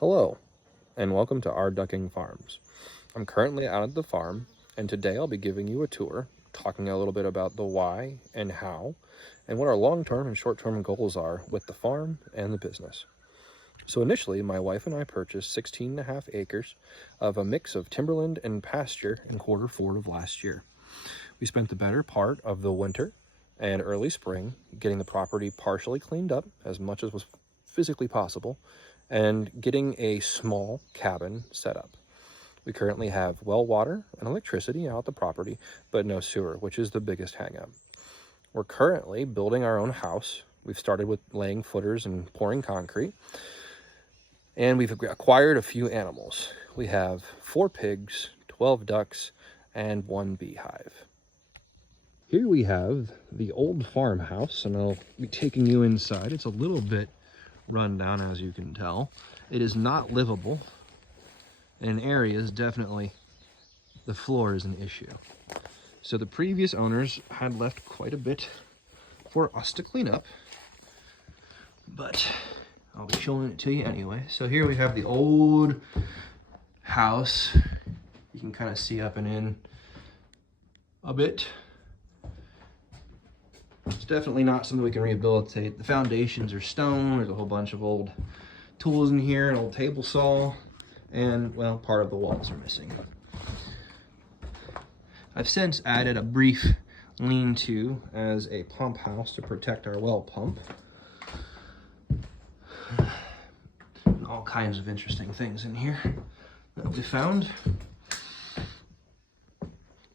Hello, and welcome to our Ducking Farms. I'm currently out at the farm, and today I'll be giving you a tour, talking a little bit about the why and how, and what our long-term and short-term goals are with the farm and the business. So initially, my wife and I purchased 16.5 acres of a mix of timberland and pasture in Q4 of last year. We spent the better part of the winter and early spring getting the property partially cleaned up as much as was physically possible, and getting a small cabin set up. We currently have well water and electricity out the property, but no sewer, which is the biggest hangup. We're currently building our own house. We've started with laying footers and pouring concrete, and we've acquired a few animals. We have 4 pigs, 12 ducks, and 1 beehive. Here we have the old farmhouse, and I'll be taking you inside. It's a little bit run down, as you can tell. It is not livable. In areas, definitely the floor is an issue. So the previous owners had left quite a bit for us to clean up, but I'll be showing it to you anyway. So here we have the old house. You can kind of see up and in a bit. It's definitely not something we can rehabilitate. The foundations are stone. There's a whole bunch of old tools in here, an old table saw, and, well, part of the walls are missing. I've since added a brief lean-to as a pump house to protect our well pump. And all kinds of interesting things in here that we found.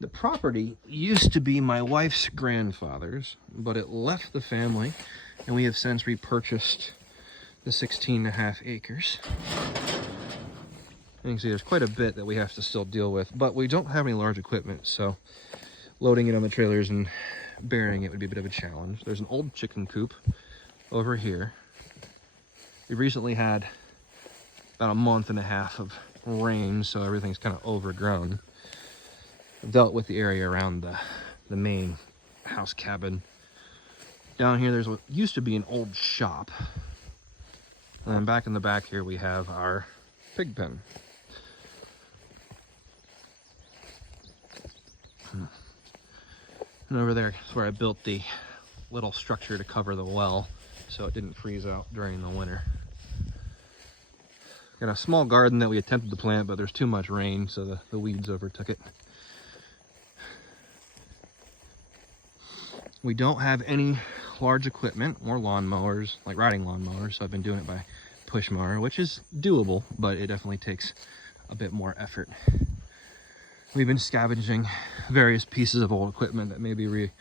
The property used to be my wife's grandfather's, but it left the family, and we have since repurchased the 16.5 acres. You can see there's quite a bit that we have to still deal with, but we don't have any large equipment, so loading it on the trailers and burying it would be a bit of a challenge. There's an old chicken coop over here. We recently had about a month and a half of rain, so everything's kind of overgrown. I've dealt with the area around the main house cabin. Down here there's what used to be an old shop. And then back in the back here we have our pig pen. And over there is where I built the little structure to cover the well so it didn't freeze out during the winter. Got a small garden that we attempted to plant, but there's too much rain, so the weeds overtook it. We don't have any large equipment or lawnmowers, like riding lawnmowers, so I've been doing it by push mower, which is doable, but it definitely takes a bit more effort. We've been scavenging various pieces of old equipment that may be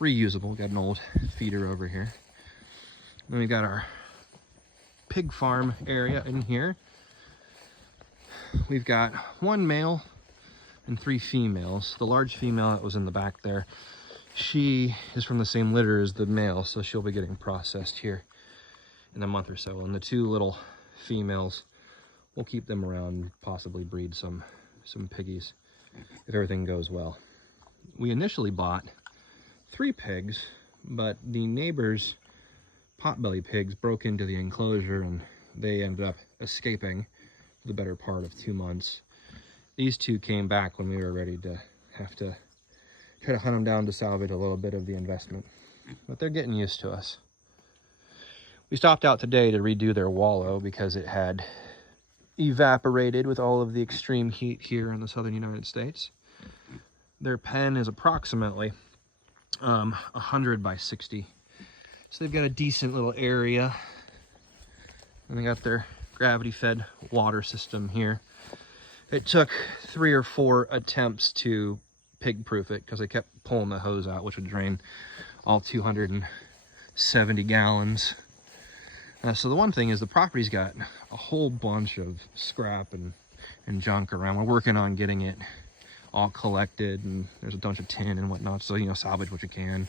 reusable. Got an old feeder over here. Then we got our pig farm area in here. We've got 1 male and 3 females. The large female that was in the back there, she is from the same litter as the male, so she'll be getting processed here in a month or so. And the 2 little females, we'll keep them around, possibly breed some piggies if everything goes well. We initially bought 3 pigs, but the neighbors' potbelly pigs broke into the enclosure and they ended up escaping for the better part of 2 months. These 2 came back when we were ready to have to try to hunt them down to salvage a little bit of the investment, but they're getting used to us. We stopped out today to redo their wallow because it had evaporated with all of the extreme heat here in the southern United States. Their pen is approximately 100 by 60, so they've got a decent little area, and they got their gravity-fed water system here. It took 3 or 4 attempts to pig-proof it because they kept pulling the hose out, which would drain all 270 gallons. So the one thing is the property's got a whole bunch of scrap and junk around. We're working on getting it all collected, and there's a bunch of tin and whatnot, so, salvage what you can.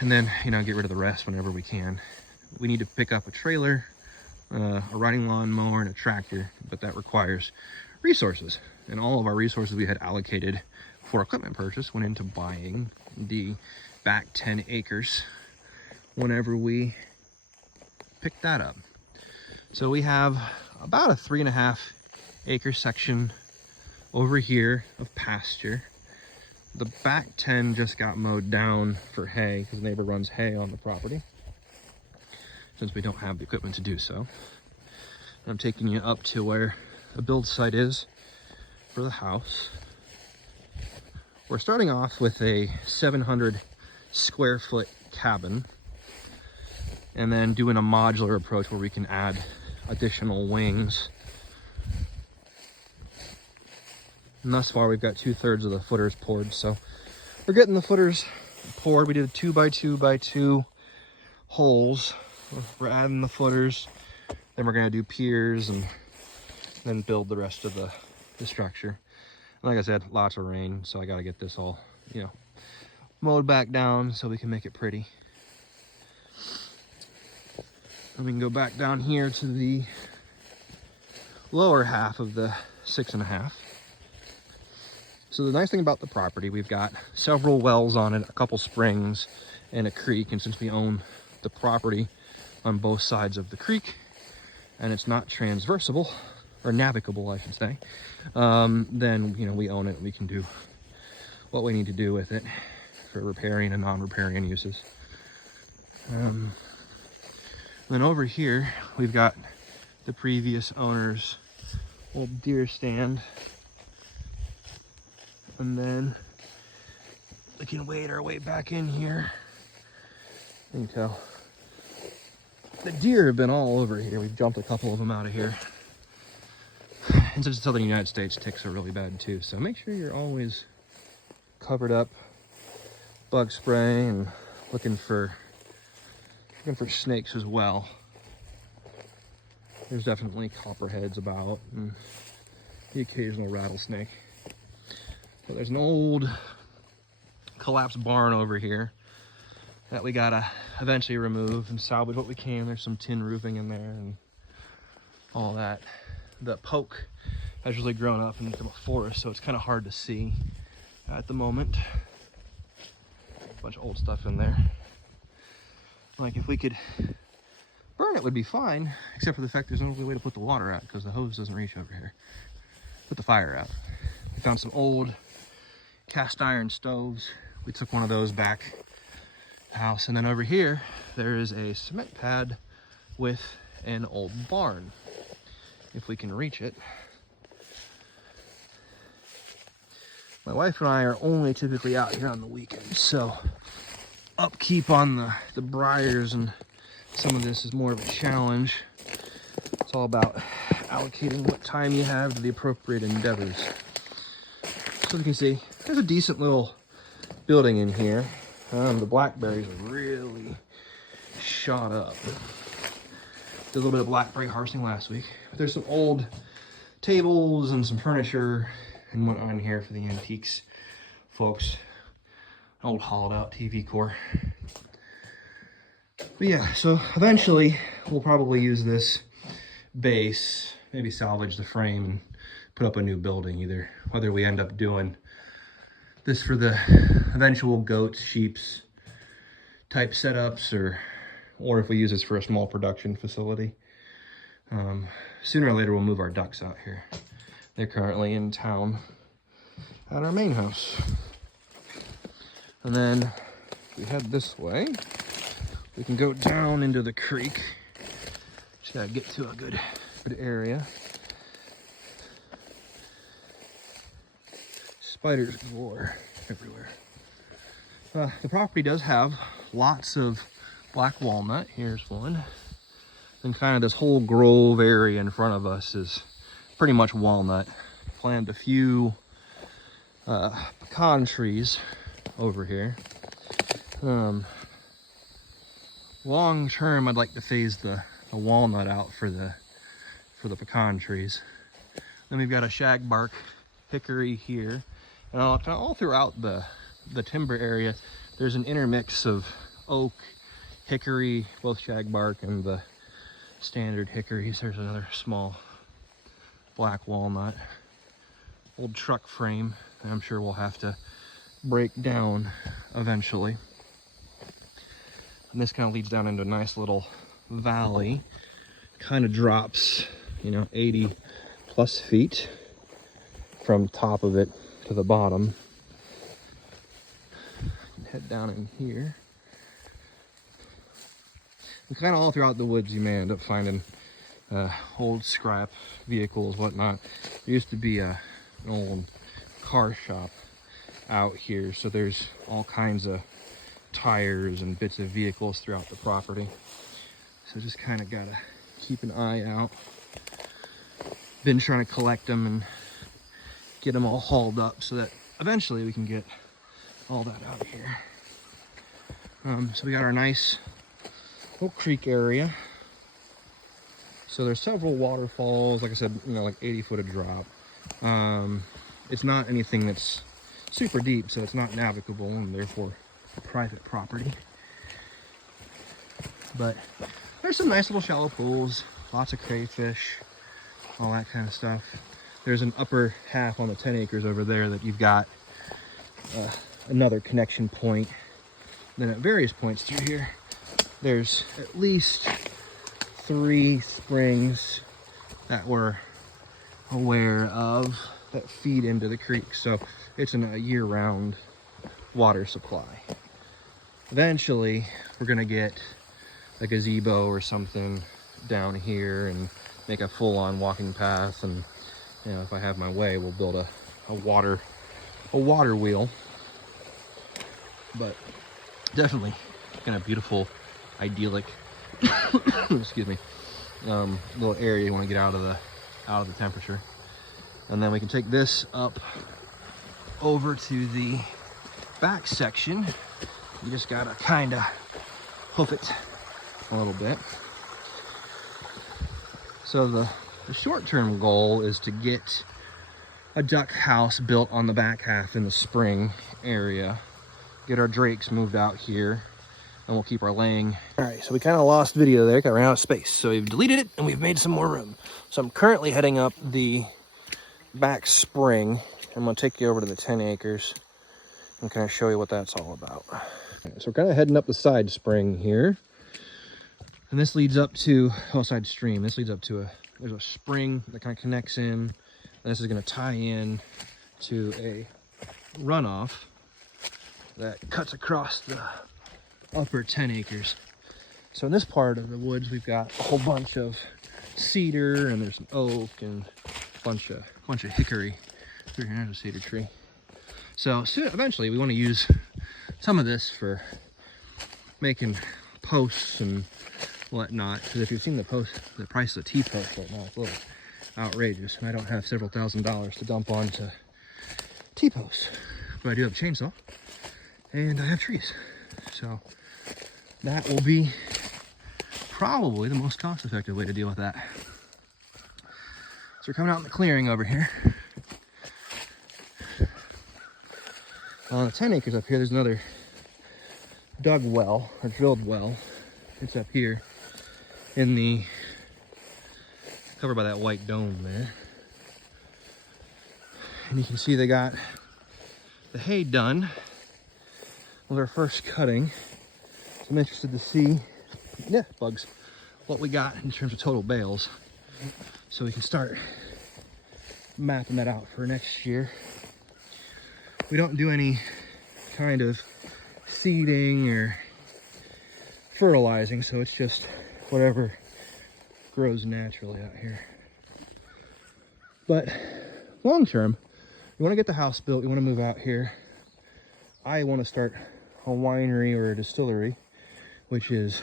And then, get rid of the rest whenever we can. We need to pick up a trailer, a riding lawnmower, and a tractor, but that requires resources. And all of our resources we had allocated for equipment purchase went into buying the back 10 acres whenever we pick that up. So we have about a 3.5 acre section over here of pasture. The back 10 just got mowed down for hay because the neighbor runs hay on the property, since we don't have the equipment to do so. I'm taking you up to where the build site is for the house. We're starting off with a 700 square foot cabin, and then doing a modular approach where we can add additional wings. And thus far we've got 2/3 of the footers poured, so we're getting the footers poured. We did 2 by 2 by 2 holes. We're adding the footers, then we're going to do piers and then build the rest of the structure. And like I said, lots of rain, so I got to get this all, you know, mowed back down so we can make it pretty. And we can go back down here to the lower half of the 6.5. So the nice thing about the property, we've got several wells on it, a couple springs, and a creek. And since we own the property on both sides of the creek, and it's not transversable, or navigable, I should say, then, you know, we own it. We can do what we need to do with it for riparian and non-riparian uses. Then over here, we've got the previous owner's old deer stand. And then we can wade our way back in here. You can tell the deer have been all over here. We've jumped a couple of them out of here. And since it's southern United States, ticks are really bad too. So make sure you're always covered up, bug spray, and looking for snakes as well. There's definitely copperheads about, and the occasional rattlesnake. But there's an old collapsed barn over here that we gotta eventually remove and salvage what we can. There's some tin roofing in there and all that. The poke has really grown up into a forest, so it's kind of hard to see at the moment. A bunch of old stuff in there. Like, if we could burn it would be fine, except for the fact there's no really way to put the water out because the hose doesn't reach over here. Put the fire out. We found some old cast iron stoves. We took one of those back to the house, and then over here there is a cement pad with an old barn, if we can reach it. My wife and I are only typically out here on the weekends, so upkeep on the briars and some of this is more of a challenge. It's all about allocating what time you have to the appropriate endeavors. So you can see, there's a decent little building in here. The blackberries are really shot up. Did a little bit of blackberry harvesting last week. But there's some old tables and some furniture and went on here for the antiques folks. An old hollowed out TV core. But yeah, so eventually we'll probably use this base, maybe salvage the frame and put up a new building, either whether we end up doing this for the eventual goats, sheeps type setups, or if we use this for a small production facility. Sooner or later we'll move our ducks out here. They're currently in town at our main house. And then if we head this way, we can go down into the creek. Just gotta get to a good area. Spiders galore everywhere. The property does have lots of black walnut. Here's one. And kind of this whole grove area in front of us is pretty much walnut. Planted a few pecan trees over here. Long term, I'd like to phase the walnut out for the pecan trees. Then we've got a shagbark hickory here, and all throughout the timber area, there's an intermix of oak, hickory, both shagbark and the standard hickories. There's another small black walnut, old truck frame that I'm sure we'll have to break down eventually. And this kind of leads down into a nice little valley. kind of drops, you know, 80 plus feet from top of it to the bottom. Head down in here. And kind of all throughout the woods you may end up finding old scrap vehicles, whatnot. There used to be an old car shop out here, so there's all kinds of tires and bits of vehicles throughout the property. So just kind of gotta keep an eye out. Been trying to collect them and get them all hauled up so that eventually we can get all that out here. So we got our nice little creek area. So there's several waterfalls, like I said, you know, like 80 foot a drop. It's not anything that's super deep, so it's not navigable and therefore private property. But there's some nice little shallow pools, lots of crayfish, all that kind of stuff. There's an upper half on the 10 acres over there that you've got another connection point. Then at various points through here, there's at least 3 springs that we're aware of that feed into the creek. So it's a year-round water supply. Eventually, we're gonna get a gazebo or something down here and make a full-on walking path. And you know, if I have my way, we'll build a water wheel. But definitely kind of beautiful, idyllic excuse me, little area you want to get out of the temperature. And then we can take this up over to the back section. You just gotta kind of hoof it a little bit. So the short-term goal is to get a duck house built on the back half in the spring area, get our drakes moved out here, and we'll keep our laying. All right, so we kind of lost video there, got ran out of space. So we've deleted it and we've made some more room. So I'm currently heading up the back spring. I'm gonna take you over to the 10 acres and kind of show you what that's all about. So we're kind of heading up the side spring here. And this leads up to, side stream. This leads up to there's a spring that kind of connects in. And this is gonna tie in to a runoff that cuts across the upper 10 acres. So in this part of the woods, we've got a whole bunch of cedar, and there's some oak and a bunch of hickory. There's a cedar tree. So eventually we want to use some of this for making posts and whatnot. Because if you've seen the price of a T-post right now, it's a little outrageous. And I don't have several $1,000s to dump onto T-posts, but I do have a chainsaw and I have trees. So that will be probably the most cost-effective way to deal with that. So we're coming out in the clearing over here. On the 10 acres up here, there's another dug well, or drilled well. It's up here in the, covered by that white dome there. And you can see they got the hay done with our first cutting. So I'm interested to see, yeah, bugs, what we got in terms of total bales, so we can start mapping that out for next year. We don't do any kind of seeding or fertilizing, so it's just whatever grows naturally out here. But long term, we want to get the house built, we want to move out here. I want to start a winery or a distillery, which is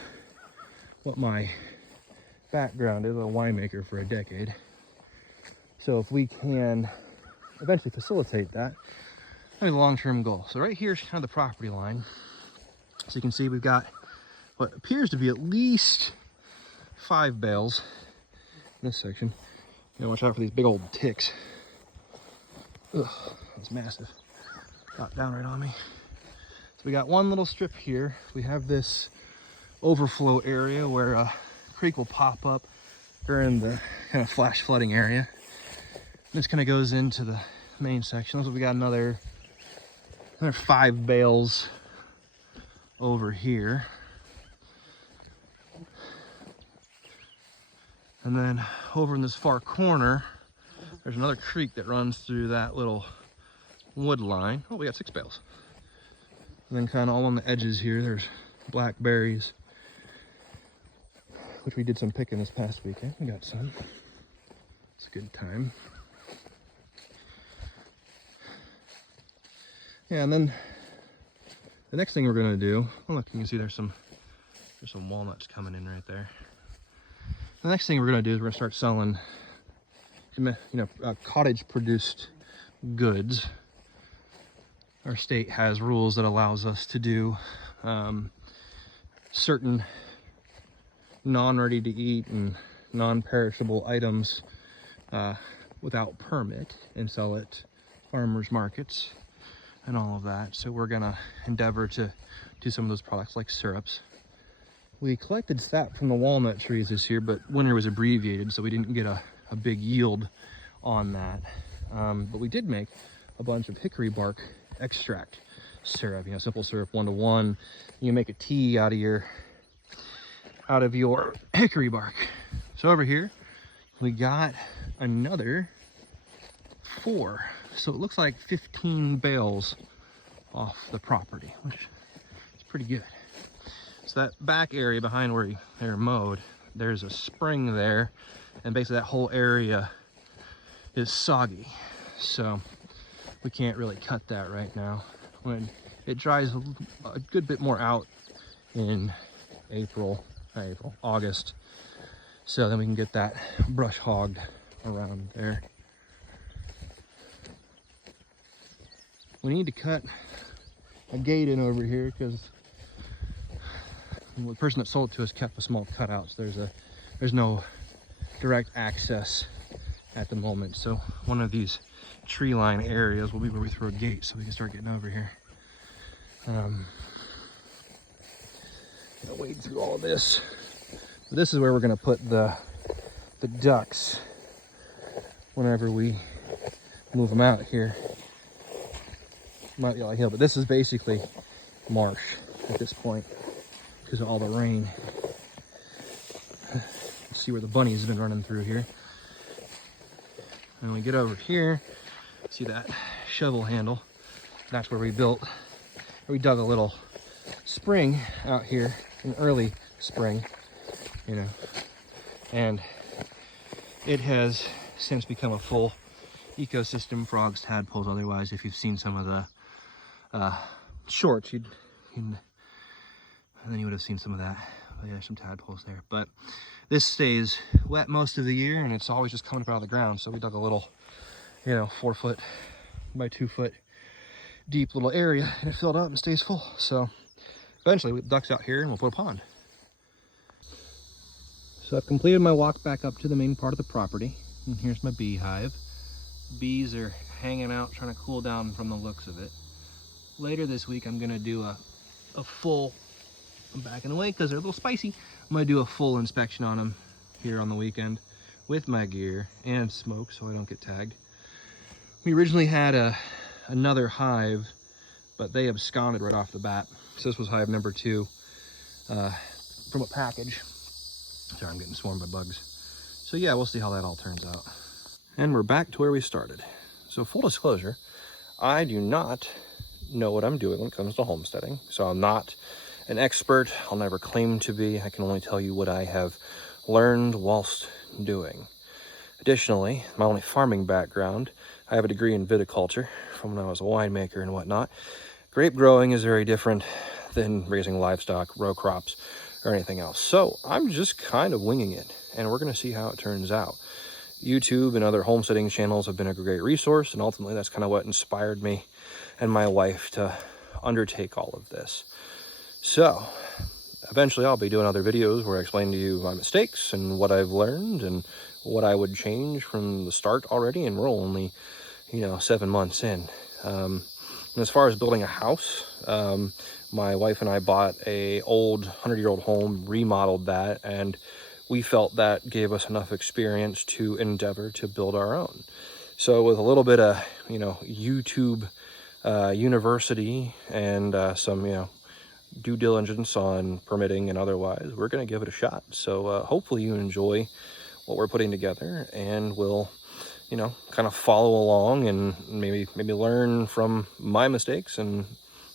what my background is, a winemaker for a decade. So if we can eventually facilitate that, that'll be the long-term goal. So right here is kind of the property line. So you can see we've got what appears to be at least 5 bales in this section. You know, watch out for these big old ticks. Ugh, that's massive. Got down right on me. So we got one little strip here. We have this overflow area where a creek will pop up during the kind of flash flooding area. This kind of goes into the main section. So we got another 5 bales over here. And then over in this far corner, there's another creek that runs through that little wood line. Oh, we got 6 bales. And then kind of all on the edges here, there's blackberries, which we did some picking this past weekend. We got some. It's a good time. Yeah, and then the next thing we're gonna do, oh look, you can see there's some walnuts coming in right there. The next thing we're gonna do is we're gonna start selling, cottage produced goods. Our state has rules that allows us to do certain non-ready to eat and non-perishable items without permit and sell at farmers markets and all of that. So we're gonna endeavor to do some of those products like syrups. We collected sap from the walnut trees this year, but winter was abbreviated, so we didn't get a big yield on that. But we did make a bunch of hickory bark extract syrup, simple syrup 1-to-1. You make a tea out of your hickory bark. So over here, we got another 4. So it looks like 15 bales off the property, which is pretty good. So that back area behind where they're mowed, there's a spring there, and basically that whole area is soggy. So we can't really cut that right now. When it dries a good bit more out in August. So then we can get that brush hogged around there. We need to cut a gate in over here because the person that sold it to us kept a small cutout. So there's no direct access at the moment. So one of these tree line areas will be where we throw a gate so we can start getting over here. Gotta wade through all of this. But this is where we're gonna put the ducks whenever we move them out here. Might be like hill, but this is basically marsh at this point because of all the rain. Let's see where the bunnies have been running through here. And we get over here, see that shovel handle. That's where we dug a little spring out here in early spring, and it has since become a full ecosystem, frogs, tadpoles, otherwise. If you've seen some of the shorts, and then you would have seen some of that. But yeah, some tadpoles there. But this stays wet most of the year, and it's always just coming up out of the ground. So we dug a little, 4 foot by 2 foot deep little area, and it filled up and stays full. So eventually we ducks out here and we'll put a pond. So I've completed my walk back up to the main part of the property, and here's my beehive. Bees are hanging out, trying to cool down from the looks of it. Later this week, I'm gonna do a full, I'm backing away because they're a little spicy. I'm gonna do a full inspection on them here on the weekend with my gear and smoke so I don't get tagged. We originally had another hive, but they absconded right off the bat. So this was hive number 2 from a package. Sorry, I'm getting swarmed by bugs. So yeah, we'll see how that all turns out. And we're back to where we started. So full disclosure, I do not know what I'm doing when it comes to homesteading. So I'm not an expert. I'll never claim to be. I can only tell you what I have learned whilst doing. Additionally, my only farming background, I have a degree in viticulture from when I was a winemaker and whatnot. Grape growing is very different than raising livestock, row crops, or anything else. So I'm just kind of winging it, and we're going to see how it turns out. YouTube and other homesteading channels have been a great resource, and ultimately that's kind of what inspired me and my wife to undertake all of this. So eventually I'll be doing other videos where I explain to you my mistakes and what I've learned and what I would change from the start already, and we're only 7 months in. And as far as building a house, my wife and I bought a old 100-year-old home, remodeled that, and we felt that gave us enough experience to endeavor to build our own. So with a little bit of YouTube university and some due diligence on permitting and otherwise, we're going to give it a shot. So hopefully you enjoy what we're putting together, and we'll, you know, kind of follow along and maybe learn from my mistakes. And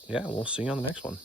yeah, we'll see you on the next one.